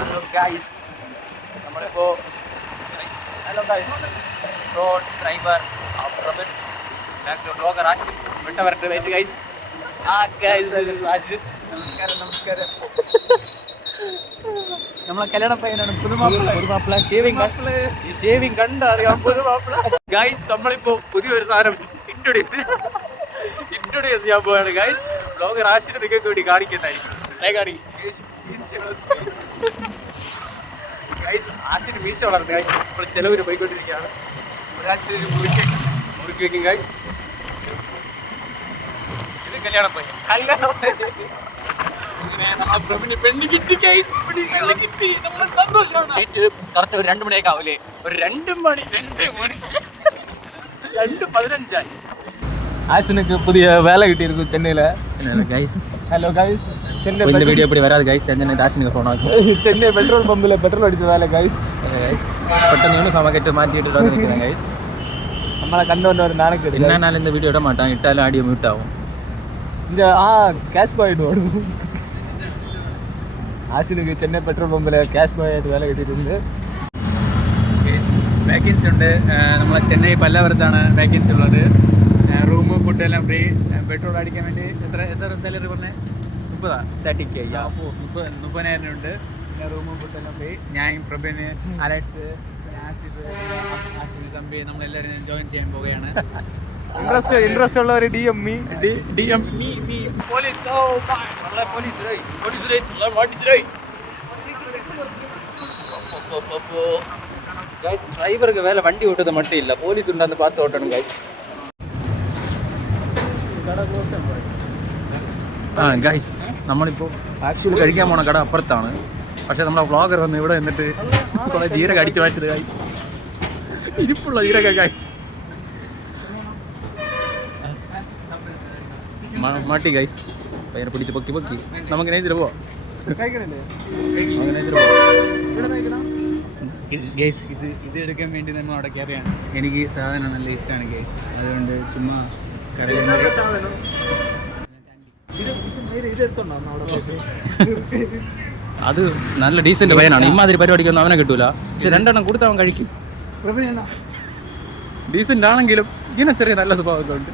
Hello guys, നമ്മളിപ്പോൾ hello guys road driver back blogger Ashif വിട്ടവരുടെ wait guys. ആ guys Ashif നമസ്കാരം. നമ്മളെ കല്യാണ പയ്യനാണ് പുതുമാപ്പിള. ഷേവിങ് കണ്ടറിയാം പുതുമാപ്പിള. ഗൈസ് നമ്മളിപ്പോൾ പുതിയൊരു സാധനം ഇൻട്രൊഡ്യൂസ് ചെയ്യാൻ പോവാണ് ഗൈസ്. ബ്ലോഗർ ആഷിഫ് നിങ്ങൾക്ക് വേണ്ടി കാണിക്കുന്നതായിരിക്കും. ആശിന് മീശ വളർന്നു ഗൈസ്. ഇപ്പോൾ ചിലവര് പോയിക്കൊണ്ടിരിക്കുകയാണ്. ഒരാഴ്ച മുറുക്കി വെക്കും ഗൈസ്. ഇത് കല്യാണം പോയി പെണ്ണ് കിട്ടി ഗൈസ്. നമ്മൾ സന്തോഷമാണ്. നൈറ്റ് കറക്റ്റ് ഒരു 2 മണിയൊക്കെ ആവില്ലേ? ഒരു 2 മണി 2:15 ஆஷனுக்கு புதிய வேலை கிட்டிருக்கு சென்னையில். ഗൈസ് ஹலோ கைஸ், சென்னை இந்த வீடியோ இப்படி வராது கைஸ். சென்னை ஆஷனுக்கு ஃபோன் ஆகும். சென்னை பெட்ரோல் பம்பில் பெட்ரோல் அடிச்ச வேலை கைஸ். പെട്ടെന്ന് യൂണിഫോം കെട്ട് മാറ്റിയിട്ട് നിൽக்கிறேன் ഗൈസ്. നമ്മളെ കണ്ടുകൊണ്ട് ഒരു നാണൊക്കെ എന്നാലും இந்த வீடியோ இட மாட்டான். இட்டாலும் ஆடியோ மியூட் ஆகும். இந்த கேஷ் பாயிண்ட் ஓடும். ആഷിനുക്ക് ചെന്നൈ പെട്രോൾ പമ്പിൽ ക്യാഷ് ബോയ് ആയിട്ട് വേല കിട്ടിയിട്ടുണ്ട്. വേക്കൻസി ഉണ്ട്. നമ്മളെ ചെന്നൈ പല്ലാവരത്താണ് വേക്കൻസി ഉള്ളത്. റൂമ് ഫുഡ് എല്ലാം ഫ്രീ. പെട്രോൾ അടിക്കാൻ വേണ്ടി എത്ര സാലറി പറഞ്ഞേ? 30K. 30,000 ഉണ്ട്. പിന്നെ റൂമ് ഫുഡ് എല്ലാം ഫ്രീ. ഞാൻ പ്രബിന്, അലക്സ്, ആസിഫ്, തമ്പി നമ്മളെല്ലാവരും ജോയിൻ ചെയ്യാൻ പോവുകയാണ്. ഇൻട്രസ്റ്റ് ഉള്ള ഒരു DME പോലീസ് ഗൈസ്. ഡ്രൈവർക്ക് വേല വണ്ടി ഓട്ടത് മട്ടിയില്ല. പോലീസ് ഉണ്ടെന്ന് പാത്ത് ഓട്ടണം ഗൈസ്. ഗൈസ് നമ്മളിപ്പോൾ ആക്ച്വലി കഴിക്കാൻ പോണ കട അപ്പുറത്താണ്. പക്ഷെ നമ്മളെ വ്ളോഗർ വന്ന് ഇവിടെ നിന്നിട്ട് കുറെ ജീരക അടിച്ചു മാറ്റത് ഗൈസ്. ഇരിപ്പുള്ള ജീരക ഗൈസ് മാട്ടി ഗൈസ്. പയ്യനെ പിടിച്ച് പൊക്കി നമുക്ക് നൈസിൽ പോവാം. ഗൈസ് ഇത് എടുക്കാൻ വേണ്ടി നമ്മൾ അവിടെ കയറിയാണ്. എനിക്ക് സാധനം നല്ല ഇഷ്ടമാണ് ഗൈസ്. അതുകൊണ്ട് ചുമ്മാ അത് നല്ല ഡീസന്റ് പയ്യനാണ്. ഇമാതിരി പരിപാടിക്കൊന്നും അവനെ കിട്ടൂല. പക്ഷെ 2 എണ്ണം കൊടുത്ത് അവൻ കഴിക്കും. ഡീസന്റ് ആണെങ്കിലും ഇങ്ങനെ ചെറിയ നല്ല സ്വഭാവമൊക്കെ ഉണ്ട്.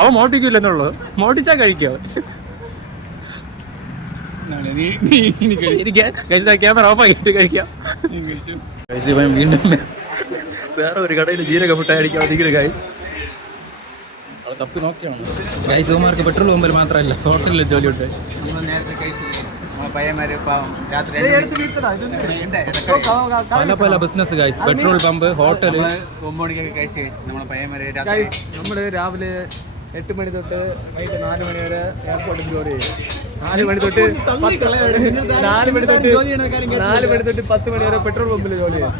അവൻ മോട്ടിക്കൂലെന്നുള്ളത്. മോട്ടിച്ചാൽ കഴിക്കും അവൻ. ക്യാമറ ഓഫ് ആയിട്ട് കഴിക്കാം. വീണ്ടും വേറെ ഒരു കടയിൽ ജീരക മുട്ടായി അടിക്കാൻ ഒതുക്കിയത് ഗൈസ്. അത് തപ്പി നോക്കിയാണ് ഗൈസ്. ഇവന്മാർക്ക് പെട്രോൾ പമ്പിൽ മാത്രമല്ല ഹോട്ടലിൽ ജോലി ഉണ്ട്. നമ്മൾ നേരത്തെ കഴിച്ചു. പയ്യന്മാര് പാവം രാത്രി പല business guys. Petrol pump, hotel. 9 മണിക്കൊക്കെ കഴിച്ചു ഗൈസ്. നമ്മളെ പയ്യന്മാര് നമ്മൾ രാവിലെ 8 മണി തൊട്ട് വൈകിട്ട് 4 മണി വരെ എയർപോർട്ടിൽ ജോലി ചെയ്യും. 4 മണി തൊട്ട് 10 മണി വരെ പെട്രോൾ പമ്പിൽ ജോലി ചെയ്യും.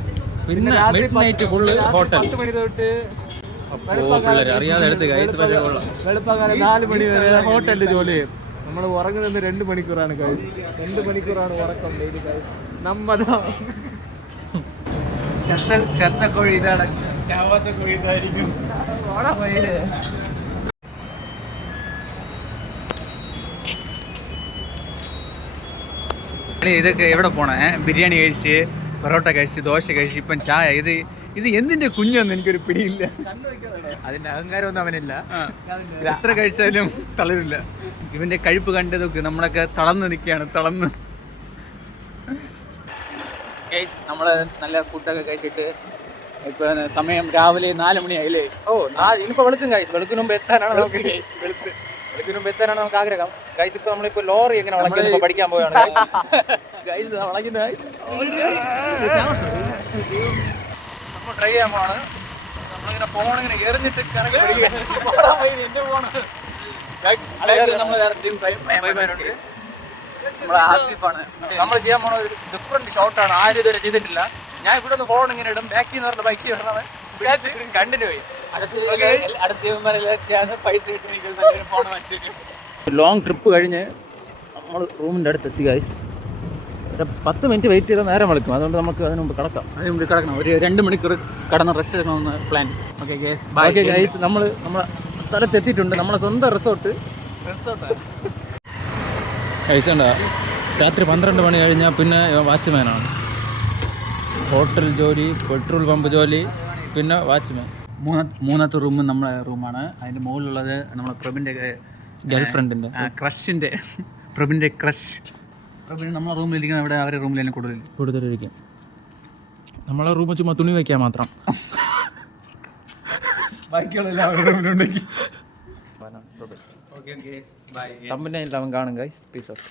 പിന്നെ മിഡ് നൈറ്റ് ഫുള്ള് ഹോട്ടൽ. 10 മണി തൊട്ട് അറിയാതെ എടുത്ത് ഗൈസ്. വെളുപ്പകാലം 4 മണി വരെ ഹോട്ടലിൽ ജോലി ചെയ്യും. നമ്മൾ ഉറങ്ങുന്നത് 2 മണിക്കൂറാണ് ഗൈസ്. 2 മണിക്കൂറാണ് ഉറക്കം ഡെയിലി ഗൈസ്. നമ്മതാ ചത്ത കോഴി ഇതാണ്. ചാവാത്ത കോഴി ഇതായിരിക്കും. ഇതൊക്കെ എവിടെ പോണേ? ബിരിയാണി കഴിച്ച്, പൊറോട്ട കഴിച്ച്, ദോശ കഴിച്ച്, ഇപ്പം ചായ. ഇത് എന്തിന്റെ കുഞ്ഞൊന്നും എനിക്കൊരു പിടിയില്ല. അതിന്റെ അഹങ്കാരമൊന്നും അവനില്ല. എത്ര കഴിച്ചാലും തളരില്ല. ഇവന്റെ കഴിപ്പ് കണ്ടതൊക്കെ നമ്മളൊക്കെ തളർന്ന് നിൽക്കുകയാണ്. നമ്മള് നല്ല ഫുഡൊക്കെ കഴിച്ചിട്ട് ഇപ്പൊ സമയം രാവിലെ 4 മണിയായില്ലേ? ഇനിയിപ്പോ വെളുക്കും ഗൈസ്. വെളുക്കിന് മുമ്പ് എത്താനാണ് നമുക്ക് ആഗ്രഹം ഗൈസ്. ഇപ്പൊ നമ്മളിപ്പോ ലോറി എങ്ങനെ വളയ്ക്കുന്നത് പഠിക്കാൻ പോവുകയാണ് ഗൈസ്. നമ്മൾ ട്രൈ ചെയ്യാൻ പോവാണ്. നമ്മളിങ്ങനെ ഫോണിങ്ങനെ എറിഞ്ഞിട്ട് കറങ്ങി ആസിഫാണ്. നമ്മൾ ചെയ്യാൻ പോണ ഒരു ഡിഫറെന്റ് ഷോട്ടാണ്. ആരും ഇതുവരെ ചെയ്തിട്ടില്ല. ഞാൻ ഇവിടെ നിന്ന് ഫോൺ ഇങ്ങനെ ഇടും. ബാക്കിൽ നിന്ന് പറഞ്ഞ ബൈക്കിൽ വരണവൻ കണ്ടിന്യൂ ചെയ്യും. ലോങ് ട്രിപ്പ് കഴിഞ്ഞ് നമ്മൾ റൂമിൻ്റെ അടുത്ത് എത്തി ഗൈസ്. 10 മിനിറ്റ് വെയിറ്റ് ചെയ്താൽ നേരം വിളിക്കും. അതുകൊണ്ട് നമുക്ക് അതിന് മുമ്പ് കിടക്കാം. ഒരു 2 മണിക്കൂർ കടന്ന് റെസ്റ്റ് എടുക്കണമെന്ന് പ്ലാൻ. ഓക്കെ ഗൈസ്, നമ്മളെ സ്ഥലത്ത് എത്തിയിട്ടുണ്ട്. നമ്മളെ സ്വന്തം റിസോർട്ട് ഗൈസ്. ഉണ്ടാ രാത്രി 12 മണി കഴിഞ്ഞാൽ പിന്നെ വാച്ച്മാനാണ്. ഹോട്ടൽ ജോലി, പെട്രോൾ പമ്പ് ജോലി, പിന്നെ വാച്ച്മാൻ. മൂന്നാമത്തെ റൂം നമ്മളെ റൂമാണ്. അതിൻ്റെ മുകളിലുള്ളത് നമ്മളെ പ്രഭിൻ്റെ ഗേൾഫ്രണ്ടിൻ്റെ ക്രഷിൻ്റെ പ്രഭിൻ്റെ ക്രഷ്. പ്രഭിന് നമ്മളെ റൂമിലിരിക്കുന്ന അവിടെ അവരുടെ റൂമിൽ തന്നെ കൂടുതലിരിക്കും. നമ്മളെ റൂം ചുമ്മാ തുണി വയ്ക്കാൻ മാത്രം. ബാക്കിയുള്ള അവരുടെ റൂമിലുണ്ടെങ്കിൽ തമ്പനയിൽ അവൻ കാണും ഗൈസ്. Piece of.